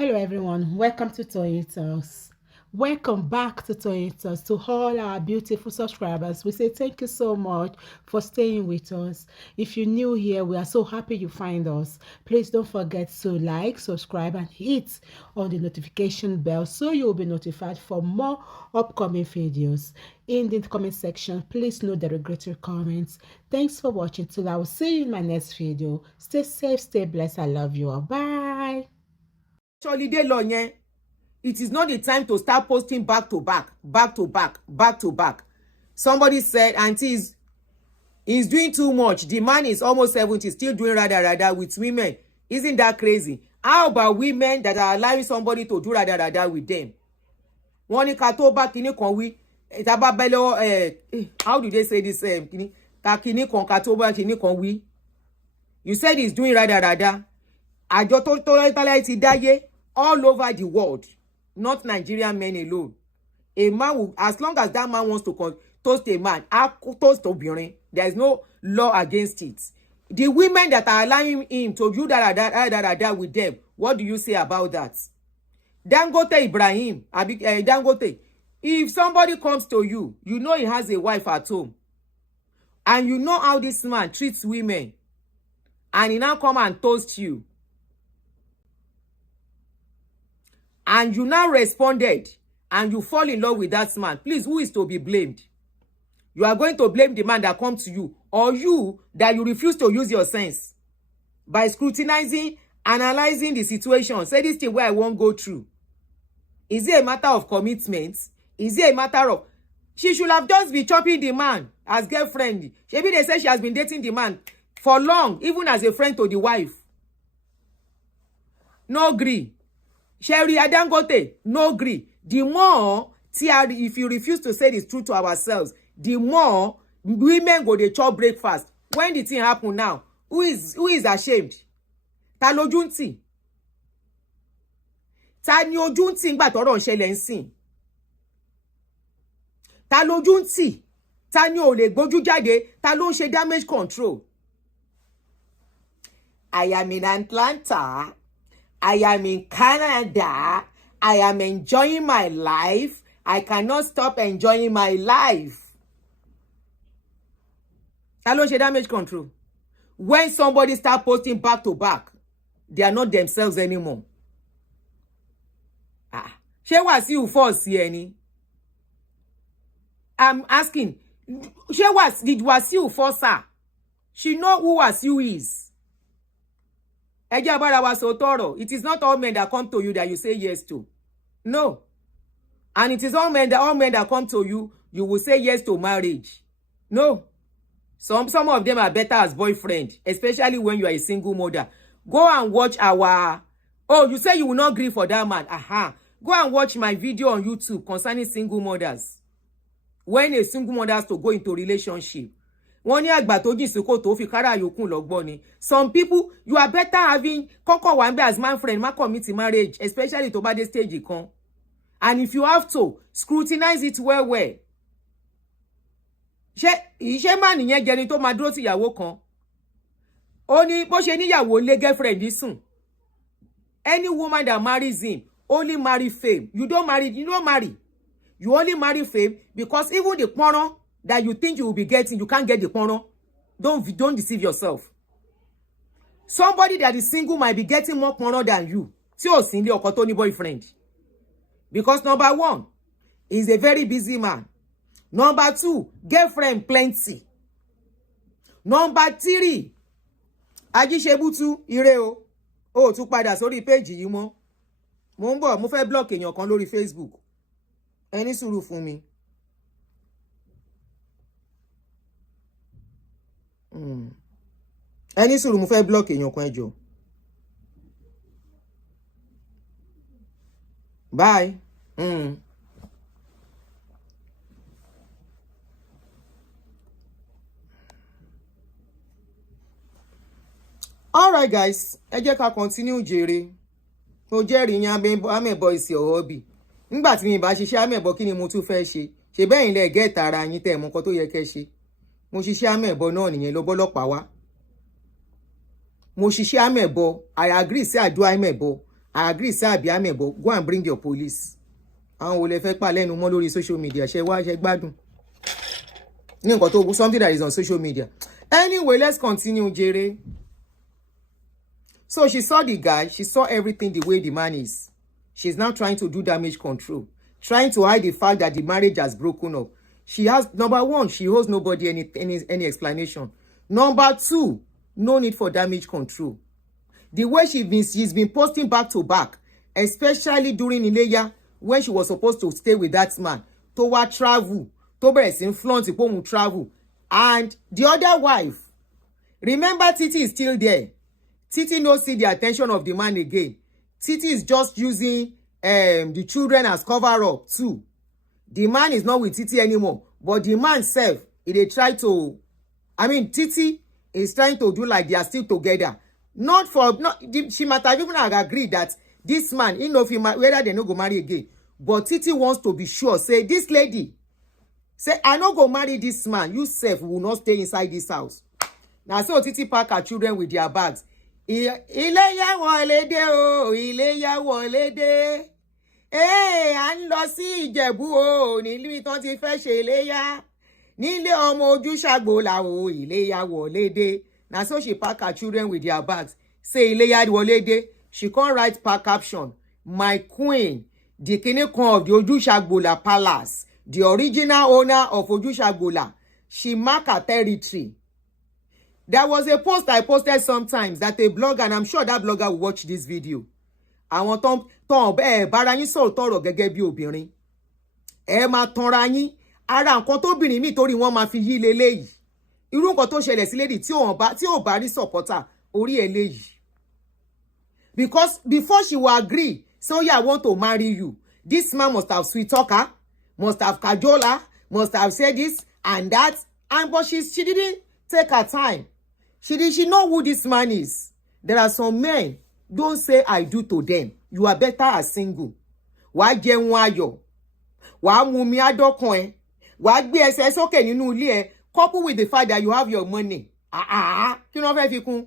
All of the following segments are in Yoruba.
Hello everyone, welcome to Toyeen Talks. Welcome back to Toyeen Talks. To all our beautiful subscribers, we say thank you so much for staying with us. If you're new here, we are so happy you find us. Please don't forget to like, subscribe and hit on the notification bell so you'll be notified for more upcoming videos. In the comment section, please note the regretful comments. Thanks for watching till I will see you in my next video. Stay safe, stay blessed. I love you all. Bye. Holiday law yẹn, it is not the time to start posting back to back. Somebody said Aunty is doing too much. The man is almost 70, still doing rada with women. Isn't that crazy? How about women that are allowing somebody to do rada with them? Wọ́n ní ká tó bá kíní kan wí, tá bá bẹ́ lọ́wọ́, how do they say this? Kíní kan ká tó bá kíní kan wí. You said he's doing rada. Àjọ tó tọ́lá ti dáyé all over the world, not Nigerian men alone. A man will, as long as that man wants to toast a man, toast obìnrin, there is no law against it. The women that are allowing him to do that with them, what do you say about that? Dangote Ibrahim, Dangote, if somebody comes to you, you know he has a wife at home, and you know how this man treats women, and he now come and toast you, and you now responded, and you fall in love with that man, please, who is to be blamed? You are going to blame the man that comes to you, or you that you refuse to use your sense by scrutinizing, analyzing the situation. Say this thing where I won't go through. Is it a matter of commitment? Is it a matter of... She should have just been chopping the man as girlfriend. Maybe they say she has been dating the man for long, even as a friend to the wife. No agree. Sherry Dangote, no agree. The more, if you refuse to say the truth to ourselves, the more women go dey chop breakfast. When the thing happen now, who is ashamed? Ta lójú ń tì? Ta ni ojú ń tì ńgbà tọ́rọ̀ ń ṣẹlẹ̀ ńsìn? Ta lójú ń tì? Ta ni ò lè gbójú jáde? Ta ló ń ṣe damage control? I am in Atlanta. I am in Canada. I am enjoying my life. I cannot stop enjoying my life. Ta ló ń ṣe damage control? When somebody start posting back to back, they are not themselves anymore. Ṣé Wasiu force any? I'm asking, did Wasiu force her? She know who Wasiu is. It is not all men that come to you that you say yes to. No. And it is all men that come to you, you will say yes to marriage. No. Some of them are better as boyfriend, especially when you are a single mother. Go and watch our... Oh, you say you will not agree for that man. Go and watch my video on YouTube concerning single mothers. When a single mother has to go into relationship. Wọ́n ní àgbà tó jìn sí kòtò fi kára yòókù lọ́gbọ́n ni. Some people, you are better having kọ́kọ́ wà ńbẹ̀ as man friend, má commit marriage, especially tó bá dé stage kan. And if you have to, scrutinize it well. Ṣé má nìyẹn jẹni tó máa dúró ti ìyàwó kan? Ó ní bó ṣe níyàwó lé girlfriend sùn. Any woman that marries him only marry fame. You don't marry. You only marry fame because even the porno that you think you will be getting, you can't get the porno. Don't deceive yourself. Somebody that is single might be getting more porno than you. Tí ó sì ní ọkọ tó ní boyfriend. Because number one, he's a very busy man. Number two, girlfriend plenty. Number three, Ajíṣebútú ire o. Ó tún padà sórí page yìí mọ́. Mo ń bọ̀, mo fẹ́ block èèyàn kan lórí Facebook. Ẹ ní sùúrù fún mi. Ẹ ní sùúrù, mo fẹ́ block èèyàn kan, ẹ jọ̀ọ́. Bye. All right, guys. Ẹ jẹ́ ká continue jèrè. Mo jẹ́rìí yín amebo is your hobby. Nígbà tí mi bá ṣiṣẹ́ amebo kí ni mo tún fẹ́ ṣe? Ṣé bẹ́yìn lẹ get ara yín tẹ́ mọ̀ nǹkan tó yẹ kẹ́ ṣe. Mo ṣiṣẹ́ amebo náà nìyẹn lọ bọ́lọ́pàá wá. Mo ṣiṣẹ́ amebo, I agree sí àdúrà amebo. I agree, sir, Abiame, but go and bring your police. Àwọn wo lẹ fẹ́ pa lẹ́nu mọ́ lórí social media ṣe wá ṣe gbádùn ní nǹkan tó something that is on social media. Anyway, let's continue, Jere. So she saw the guy, she saw everything the way the man is. She's now trying to do damage control, trying to hide the fact that the marriage has broken up. She has, number one, she owes nobody any explanation. Number two, no need for damage control. The way she's been posting back to back, especially during Ileya, when she was supposed to stay with that man, to what travel, to bẹ̀rẹ̀ influence ipò travel, and the other wife. Remember, Titi is still there. Titi no see the attention of the man again. Titi is just using the children as cover up too. The man is not with Titi anymore, but the man self, they try to, Titi is trying to do like they are still together. She might have even agreed that this man, he know whether they no go marry again. But Titi wants to be sure, say, this lady, say, I no go marry this man. You self will not stay inside this house. Now, so Titi pack her children with their bags. Iléyá wọlé dé o, Iléyá wọlé dé. À ń lọ sí Ìjẹ̀bú o, nílùú tán ti fẹ́ ṣe Iléyá. Nílé ọmọ Ojúṣàgbọ́lá o, Iléyá wọlé dé. Now so she pack her children with their bags. Say Iléyá wọlé dé. She can't write per caption. My queen, the kinikan of the Ojúṣàgbọ́lá palace, the original owner of Ojúṣàgbọ́lá. She mark her territory. There was a post I posted sometimes that a blogger, and I'm sure that blogger will watch this video. Àwọn tó bára yín sọ̀rọ̀ tọ̀rọ̀ gẹ́gẹ́ bí obìnrin. Ẹ máa tanra yín. Ara nǹkan tóbìnrin mi torí wọ́n máa fi yí leléyìí. Irú nǹkan tó ṣẹlẹ̀ sí lady tí ò bá rí supporter orí eléyìí. Because before she will agree, so yeah, I want to marry you. This man must have sweet talker, must have cajola, must have said this and that. But she didn't take her time. She know who this man is. There are some men, don't say I do to them. You are better as single. Wàá jẹun ayọ̀. Wàá mu mi adọ́kan ẹ. Wàá gbé ẹsẹ̀ sókè nínú ilé ẹ. Couple with the fact that you have your money. Kí ló fẹ́ fi kún?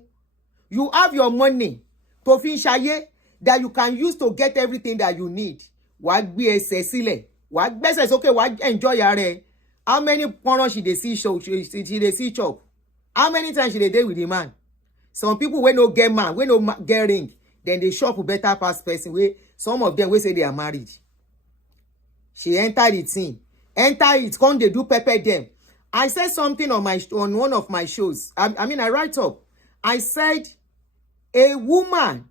You have your money tó fi ń ṣayé that you can use to get everything that you need. Wàá gbé ẹsẹ̀ sílẹ̀. Wàá gbẹ́sẹ̀ sókè, wàá enjoy ara ẹ. How many porn she dey see show? She dey see chop. How many times she dey date with the man? Some people wey no get man, wey no get ring, then they shop with better past person. Some of them wey say they are married. She enter the thing. Enter it, come they do pepper them. I said something on one of my shows. I write up. I said a woman,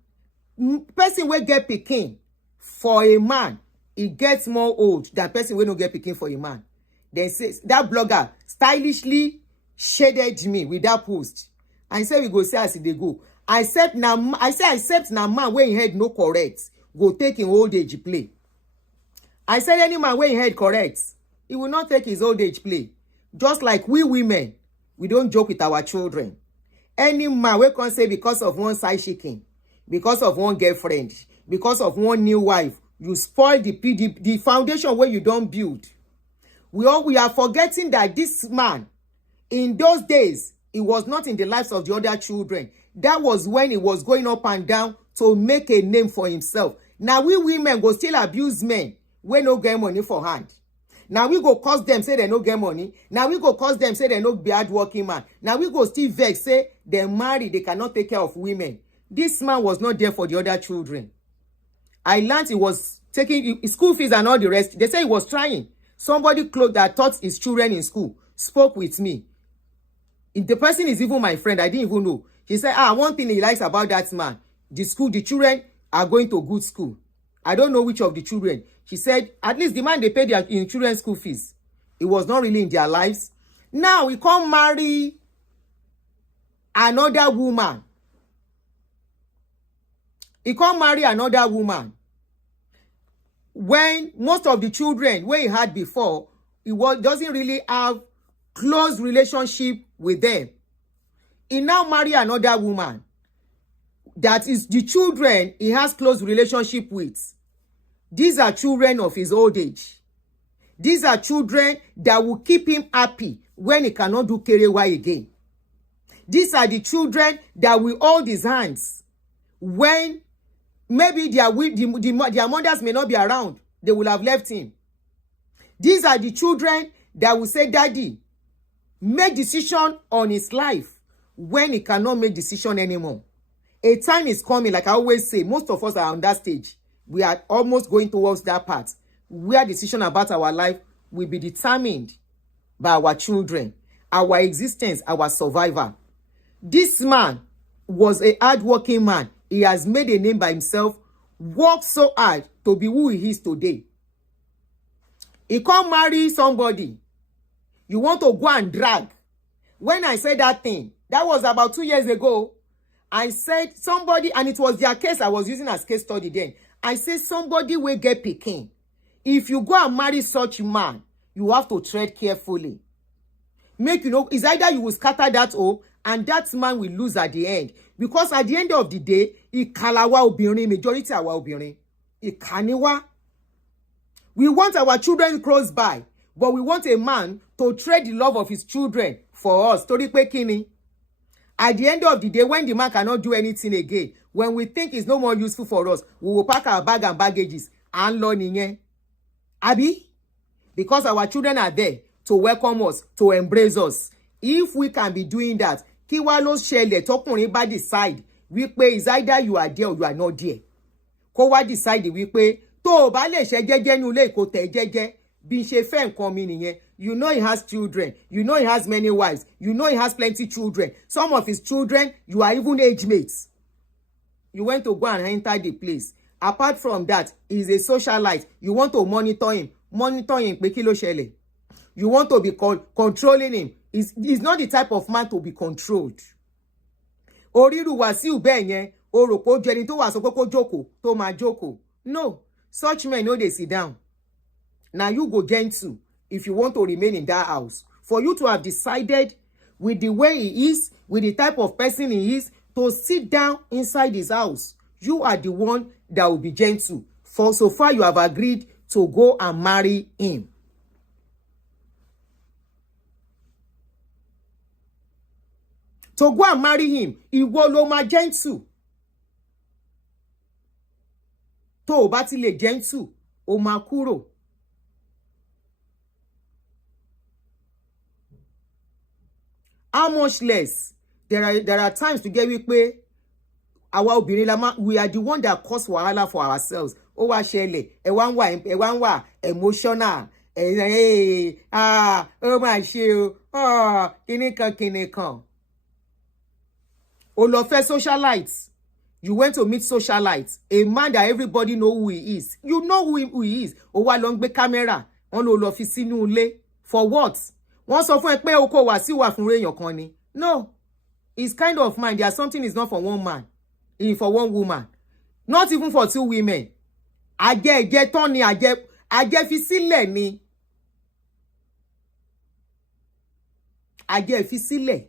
person wey get pikin for a man, it gets more old than person wey no get pikin for a man. Then says that blogger stylishly shaded me with that post. I said we go see as they go. I said now man wey him head no correct go take him old age play. I said any man wey him head correct, he will not take his old age play. Just like we women, we don't joke with our children. Any man wey can say because of one side chicken, because of one girlfriend, because of one new wife, you spoil the foundation where you don't build. We are forgetting that this man, in those days, he was not in the lives of the other children. That was when he was going up and down to make a name for himself. Now we women go still abuse men when no get money for hand. Now we go cause them say they no get money. Now we go cause them say they no be hardworking man. Now we go still vex say they married, they cannot take care of women. This man was not there for the other children. I learned he was taking his school fees and all the rest. They say he was trying. Somebody close that taught his children in school spoke with me. If the person is even my friend, I didn't even know. He said, one thing he likes about that man, the children are going to good school. I don't know which of the children. She said, at least the man they paid their children's school fees. It was not really in their lives. Now we can't marry another woman. He can't marry another woman. When most of the children where he had before, doesn't really have close relationship with them. He now marry another woman. That is the children he has close relationship with. These are children of his old age. These are children that will keep him happy when he cannot do kerewa again. These are the children that will hold his hands when maybe their mothers may not be around. They will have left him. These are the children that will say, Daddy, make decision on his life when he cannot make decision anymore. A time is coming, like I always say, most of us are on that stage. We are almost going towards that part where decision about our life will be determined by our children, our existence, our survival. This man was a hard-working man. He has made a name by himself, worked so hard to be who he is today. He can't marry somebody. You want to go and drag. When I said that thing, that was about 2 years ago. I said somebody, and it was their case I was using as case study then. I said somebody will get picking. If you go and marry such a man, you have to tread carefully. Make you know, it's either you will scatter that home and that man will lose at the end. Because at the end of the day, ìkàlàwa obìnrin, majority àwa obìnrin, ìkàniwá. We want our children close by, but we want a man to trade the love of his children for us. Torí pé kíni? At the end of the day, when the man cannot do anything again, when we think it's no more useful for us, we will pack our bag and baggages and lọ nìyẹn. Abi? Because our children are there to welcome us, to embrace us. If we can be doing that, kí wá ló ṣẹlẹ̀ tọkùnrin bá decide wípé is either you are there or you are not there. Kó wá decide wípé tó o bá lè ṣe jẹ́jẹ́ ní ilé kó tẹ̀ jẹ́jẹ́ bí n ṣe fẹ́ nǹkan mi nìyẹn. You know he has children. You know he has many wives. You know he has plenty children. Some of his children, you are even age mates. You went to go and enter the place. Apart from that, he's a socialite. You want to monitor him. Monitor him. Pé kí ló ṣẹlẹ̀. You want to be controlling him. He's not the type of man to be controlled. Oríru Wàsíù bẹ́ẹ̀ yẹn, o rò pé ó jẹ́ ẹni tó wà sọ pé kó jókòó, tó máa jókòó. No, such men no dey sit down. Now you go gentle if you want to remain in that house. For you to have decided with the way he is, with the type of person he is, to sit down inside his house, you are the one that will be gentle. For so far you have agreed to go and marry him. To go and marry him, ìwọ ló máa gentle. Tó o bá ti lè gentle, o máa kúrò. How much less? There are times to get wípé àwa obìnrin we are the one that cause wahala for ourselves. Ó wá ṣẹlẹ̀, ẹ wá ń wà emotional. Ó máa ṣe o. Kíní kan. O lọ fẹ́ socialites. You went to meet socialites. A man that everybody know who he is. You know who he is. O wá lọ ń gbé camera. Wọ́n lọ fi sínú ilé. For what? Wọ́n sọ fún ẹ pé oko Wàsíù wà fún èèyàn kan ni. No. It's kind of mind. There's something is not for one man. It's for one woman. Not even for two women. Àjẹ́ tán ni àjẹ́ fi sílẹ̀ ni. Àjẹ́ fi sílẹ̀.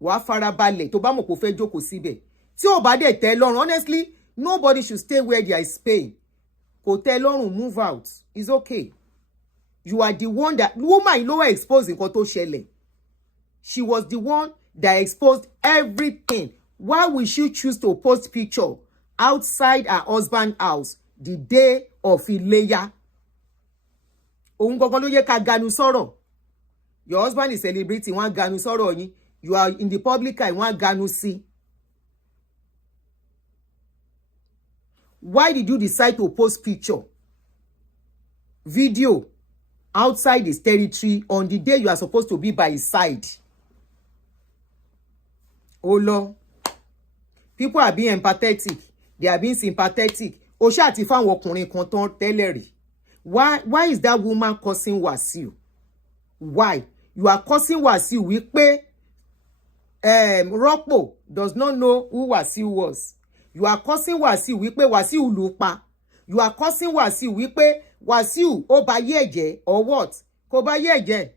Wàá farabalẹ̀ tó bá mọ̀ kó fẹ́ jókòó síbẹ̀. Tí ò bá dẹ̀ tẹ́ lọ́rùn, honestly, nobody should stay where there is pain. Kò tẹ́ lọ́rùn, move out. It's okay. You are the one that woman ló wá expose nǹkan tó ṣẹlẹ̀. She was the one that exposed everything. Why would she choose to post picture outside her husband's house the day of Iléyá? Òun gangan ló yẹ ká ganu sọ̀rọ̀. Your husband is celebrating, wọ́n ganu sọ̀rọ̀ yín. You are in the public eye, wọ́n ganu sí. Why did you decide to post picture, video outside his territory on the day you are supposed to be by his side? Oh Lord, people are being empathetic. They are being sympathetic. O ṣáà ti fáwọn ọkùnrin kan tán tẹ́lẹ̀ rí. Why is that woman cursing Wàsíù? Why? You are cursing Wàsíù wípé Ropo does not know who Wàsíù was. You are cursing Wàsíù wípé Wàsíù lù pa. You are cursing Wàsíù wípé Wàsíù ó ba yé ẹ̀jẹ̀ or what? Kò ba yé ẹ̀jẹ̀.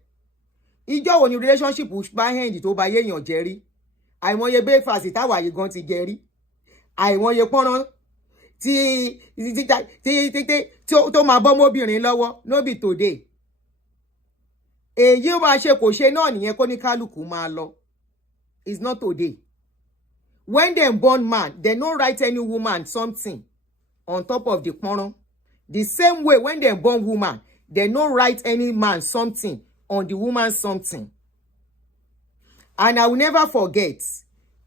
Ìjọ́ wo ni relationship bá end tó ba yé èèyàn jẹ́ rí? Àìmọye breakfast táwa yìí gan ti jẹ rí. Àìmọye pọ́nrán tó máa bọ́ mọ́bìnrin lọ́wọ́, no be today. Èyí ó máa ṣe kò ṣe náà nìyẹn kó ní kálukú máa lọ. It's not today. when dem born man, dem no write any woman something on top of the kporon. The same way when dem born woman, dem no write any man something on the woman something. And I will never forget,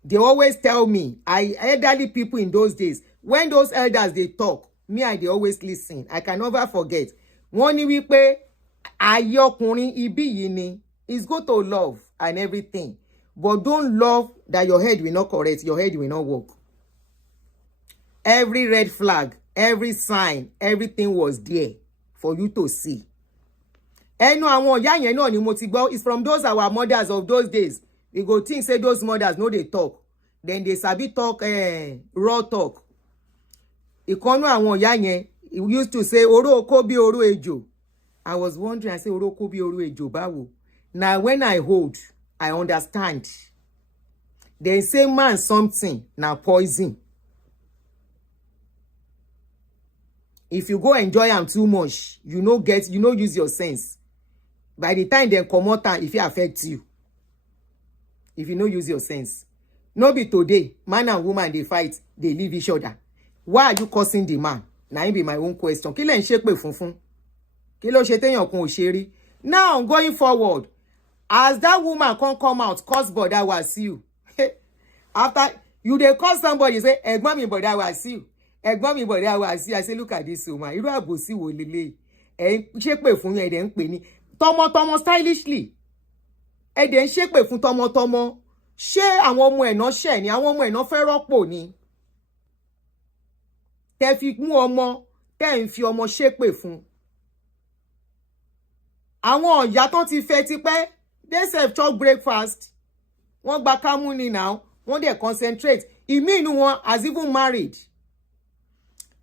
they always tell me, elderly people in those days, when those elders they talk, me I dey always listen. I can never forget. Wọ́n ní wípé ayé ọkùnrin ibi yìí ni, it's good to love and everything, but don't love that your head will not correct, your head will not work. Every red flag, every sign, everything was there for you to see. Ẹnu àwọn ìyá yẹn náà ni mo ti gbọ́. It's from those our mothers of those days. We go think say those mothers no dey talk. Then they sabi talk raw talk. Ìkànnù àwọn ìyá yẹn, he used to say oró oko bí oró ejò. I was wondering, I say oró oko bí oró ejò báwo. Now when I hold, I understand. They say man something na poison. If you go enjoy am too much, you no use your sense. By the time dem comot am, if it affect you. If you no use your sense. No be today, man and woman dey fight, dey leave each other. Why are you cursing the man? Na it be my own question. Kí lẹ ń ṣépè funfun? Kí ló ṣe téèyàn kan ò ṣe rí? Now going forward, as that woman come out, curse Brother Wasiu. After you dey call somebody, say ẹ̀gbọ́n mi Brother Wasiu. Ẹ̀gbọ́n mi Brother Wasiu. I say look at this woman. Irú àbòsí wo lélẹ̀? Ẹ ń ṣépè fún yẹn, ẹ dẹ̀ ń pè ní tọmọtọmọ stylishly. Ẹ dẹ̀ ń ṣépè fún tọmọtọmọ. Ṣé àwọn ọmọ ẹ̀ náà ṣẹ̀ ni? Àwọn ọmọ ẹ̀ náà fẹ́ rọ́pò ni? Tẹ́ fi mú ọmọ, tẹ́ ń fi ọmọ ṣépè fún. Àwọn ọ̀yà tó ti fẹ́ tipẹ́, they self chop breakfast. Wọ́n gba kámú ni now. Wọ́n dẹ̀ concentrate. Ìmí inú wọn has even married.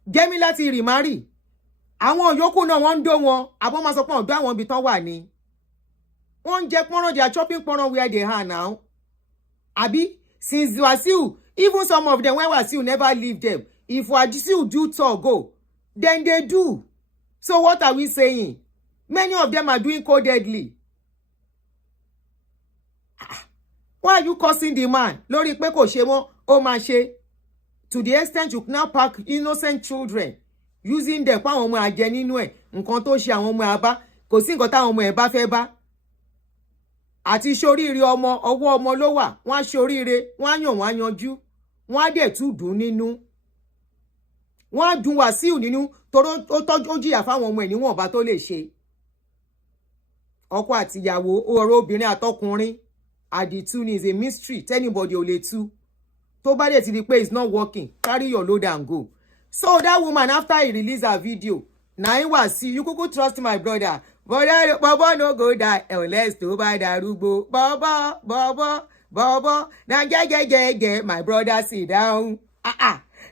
Gẹ́mi láti remarry. Àwọn yòókù náà wọ́n ń dó wọn. Àbọ̀ máa sọ pé ọ̀dọ́ àwọn ibi tán wà ní. Wọ́n ń jẹ pọ́nrán, they are chopping pọ́nrán where they are now. Abi, since Wasiu, even some of them, when Wasiu never leave them, if Wasiu do talk go, then they do. So what are we saying? Many of them are doing codedly. Why are you cursing the man? Lórí pé kò ṣe mọ́, ó máa ṣe. To the extent you now pack innocent children, using them pa àwọn ọmọ àjẹ nínú ẹ̀, nǹkan tó ṣe àwọn ọmọ àbá, kò sí nǹkan táwọn ọmọ ẹ̀ bá fẹ́ bá. Àti ṣoríire ọmọ, ọwọ́ ọmọ ló wà. Wọ́n á ṣoríire, wọ́n á yàn, wọ́n á yanjú. Wọ́n á dẹ̀ tún dùn nínú. Wọ́n á dùn Wàsíù nínú torí ó tọ́jú ó jìyà fáwọn ọmọ ẹ̀ níwọ̀nba tó lè ṣe. Ọkọ àti ìyàwó, ọ̀rọ̀ obìnrin àtọkùnrin, àdìtú ni is a mystery. Anybody ò lè tú. Tó bá dẹ̀ ti di pé it's not working, carry your load and go. So that woman, after he released her video, na him Wasiu, you could trust my brother. Baba no go die unless to buy darugbo. Baba. Now get, my brother sit down.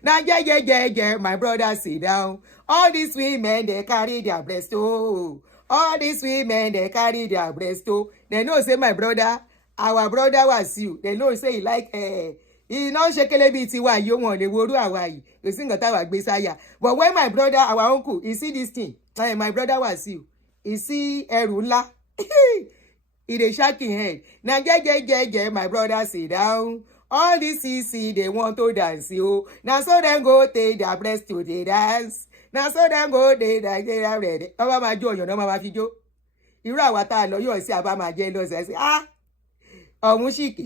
Now get, my brother sit down. All these women, they carry their breast, oh. All these women, they carry their breast, oh. They know say my brother, our brother Wasiu. They know say he like, he no shekele bi tiwa yo won le woru awa yi. You see nǹkan táwa gbé sáyà. But when my brother, our uncle, he see this thing, my brother Wasiu, he see ẹrù ńlá. He dey shake him head. Now get, my brother sit down. All this CC, they want to dance, yo. Now so them go take their breast to the dance. Now so them go take their ready. Ọba máa jó ọyàn náà máa fi jó. Irú àwa tá lọ yóò sí àbá máa jẹ́ lọ́sẹ̀ sí. Ọ̀hún ṣìkì.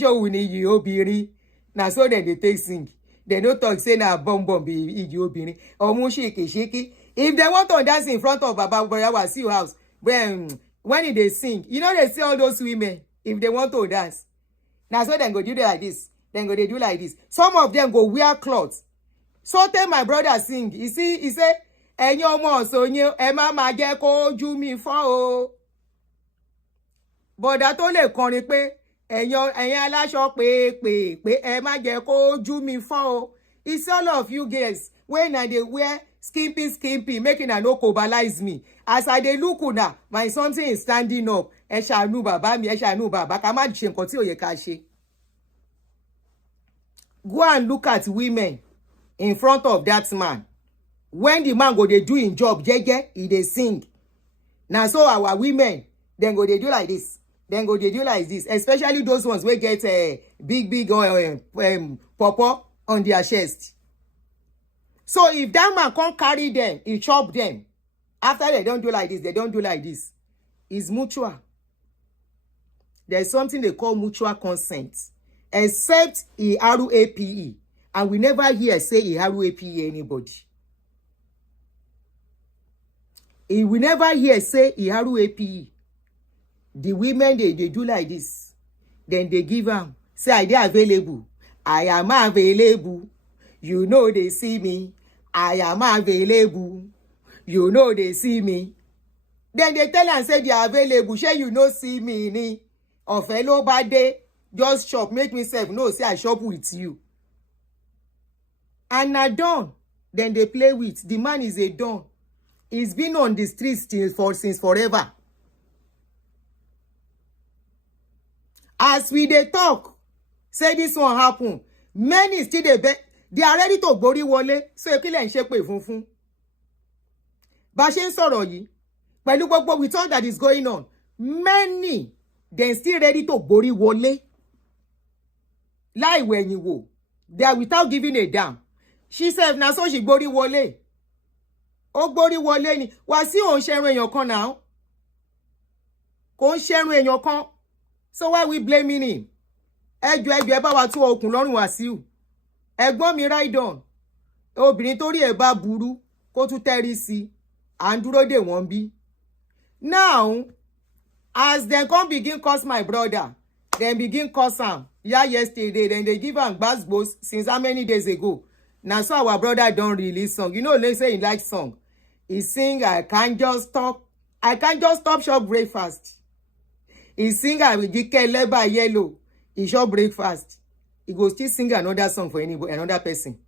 Ṣòwò ni iyì obìnrin. Na so dem dey take sing. They no talk say na bomb be iyì obìnrin. Ọ̀hún ṣìkì. If they want to dance in front of Baba Brother Wasiu house, when they sing, you know they see all those women, if they want to dance. Now so then go do like this. Then go they do like this. Some of them go wear clothes. So tell my brother sing. He say, ẹ̀yin ọmọ Sonye, ẹ má máa jẹ́ kó ojú mi fọ́ o. Bọ̀dá tó lè kọrin pé ẹ̀yin aláṣọ pé ẹ má jẹ́ kó ojú mi fọ́ o. It's all of you girls when I dey wear skimpy, making a no cobalize me. As I dey look una, my something is standing up. Ẹ ṣàánú bàbá mi, ẹ ṣàánú bàbá, ká má ṣe nǹkan tí ó yẹ ká ṣe. Go and look at women in front of that man. When the man go dey do him job, jeje, he dey sing. Now so our women, then go dey do like this. Then go dey do like this, especially those ones wey get big pawpaw on their chest. So if that man can't carry them, he chop them. After they don't do like this, they don't do like this. It's mutual. There's something they call mutual consent. Except he RAPE. And we never hear say he RAPE anybody. We never hear say he RAPE. The women, they do like this. Then they give them. Say, I dey available. I am available. You know they see me. I am available. You know they see me. Then they tell and say they are available. Shey you no see me ni. Of hello bad day. Just shop. Make me self know say I shop with you. And na done. Then they play with. The man is a don. He's been on the streets since forever. As we dey talk, say this one happen. Many still they are ready to gbori wọlé. So kí lẹ ń ṣe pé funfun. Bá ṣe ń sọ̀rọ̀ yìí, pẹ̀lú gbogbo with all that is going on, many they still ready to gbori wọlé. Láì wẹ̀yìn wò, they are without giving a damn. She said, na so she gbori wọlé. Ó gbori wọlé ni. Wàsíù ò ń ṣẹrun èèyàn kan now. Kò ń ṣẹrun èèyàn kan. So why we blaming him? Ẹjọ́ ẹ bá wa tú okùn lọ́rùn Wàsíù. Ẹ̀gbọ́n mi ride on. Obìnrin tó rí ẹ̀ bá burú kó tún tẹ́rí sí. À ń dúró dè wọ́n bí. Now, as dem come begin curse my brother, dem begin curse am. Yeah, yesterday, then they give am gbas since how many days ago? Na so our brother don release song. You know, they say he like song. He sing, I can't just stop shop breakfast. He sing I will give Eleba yellow. He shop breakfast. He go still sing another song for another person.